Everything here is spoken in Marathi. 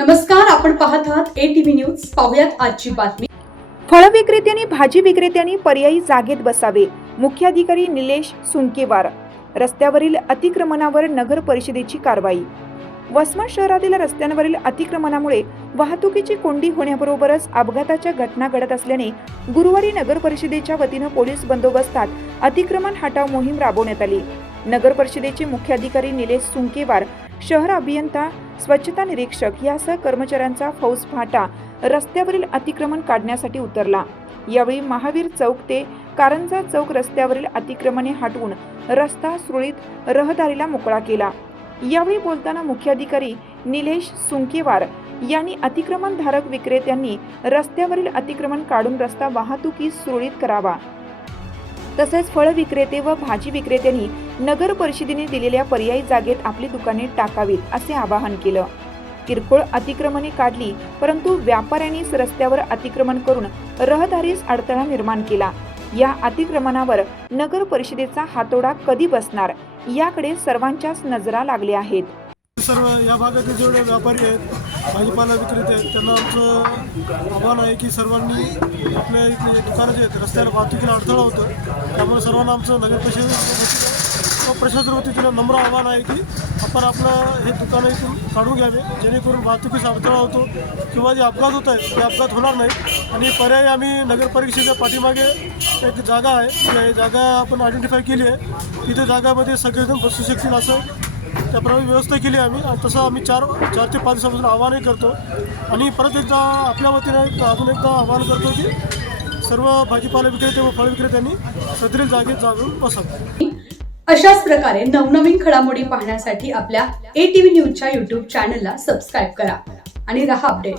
नमस्कार आपण पाहत आहात ए टीव्ही न्यूज पाहुयात आजची बातमी. फळ विक्रेत्यांनी भाजी विक्रेत्यांनी पर्यायी जागेत बसावे. मुख्याधिकारी निलेश सुंकेवार रस्त्यावरील अतिक्रमणावर नगर परिषदेची कारवाई. वसमत शहरातील रस्त्यांवरील अतिक्रमणामुळे वाहतुकीची कोंडी होण्याबरोबरच अपघाताच्या घटना घडत असल्याने गुरुवारी नगर परिषदेच्या वतीनं पोलीस बंदोबस्तात अतिक्रमण हटाव मोहीम राबवण्यात आली. नगर परिषदेचे मुख्याधिकारी निलेश सुंकेवार शहर अभियंता स्वच्छता निरीक्षक यासह कर्मचाऱ्यांचा फौज फाटा रस्त्यावरील अतिक्रमण काढण्यासाठी उतरला. यावेळी महावीर चौक ते कारंजा चौक रस्त्यावरील अतिक्रमणे हटवून रस्ता सुरळीत रहदारीला मोकळा केला. यावेळी बोलताना मुख्याधिकारी निलेश सुंकेवार यांनी अतिक्रमणधारक विक्रेत्यांनी रस्त्यावरील अतिक्रमण काढून रस्ता वाहतुकीस सुरळीत करावा. तसेच फळ विक्रेते व भाजी विक्रेत्यांनी नगर परिषदेने दिलेल्या पर्यायी जागेत आपली दुकाने टाकावीत असे आवाहन केलं. किरकोळ अतिक्रमणे काढली परंतु व्यापाऱ्यांनीच रस्त्यावर अतिक्रमण करून रहदारीस अडथळा निर्माण केला. या अतिक्रमणावर नगर परिषदेचा हातोडा कधी बसणार याकडे सर्वांच्याच नजरा लागल्या आहेत. सर्व या भागातील जेवढे व्यापारी आहेत भाजीपाला विक्रेते आहेत त्यांना आमचं आव्हान आहे की सर्वांनी आपल्या इथले दुकानं जे आहेत रस्त्याला वाहतुकीला अडथळा होतं त्यामुळे सर्वांना आमचं नगर परिषद व होती वतीनं नम्र आव्हान आहे की आपण आपलं हे दुकानं इथून काढून घ्यावे जेणेकरून वाहतुकीचा अडथळा होतो किंवा जे अपघात होत आहेत ते अपघात होणार नाही आणि पर्याय आम्ही नगर परिषदेच्या पाठीमागे एक जागा आहे जागा आपण आयडेंटिफाय केली आहे. तिथे जागामध्ये सगळेजण बसू शकतील असं त्याप्रमाणे व्यवस्था केली आम्ही. आणि तसं आम्ही चार चार ते पाच दिवसापासून आव्हानही करतो. आणि परत एकदा आपल्या वतीने एक अजून एकदा आव्हान करतो की सर्व भाजीपाला विक्रेते व फळ विक्रेत्यांनी सदरील जागेत जाऊन बसावं. अशाच प्रकारे नवनवीन घडामोडी पाहण्यासाठी आपल्या ए टी व्ही न्यूजच्या युट्यूब चॅनलला सबस्क्राईब करा. आणि रहा अपडेट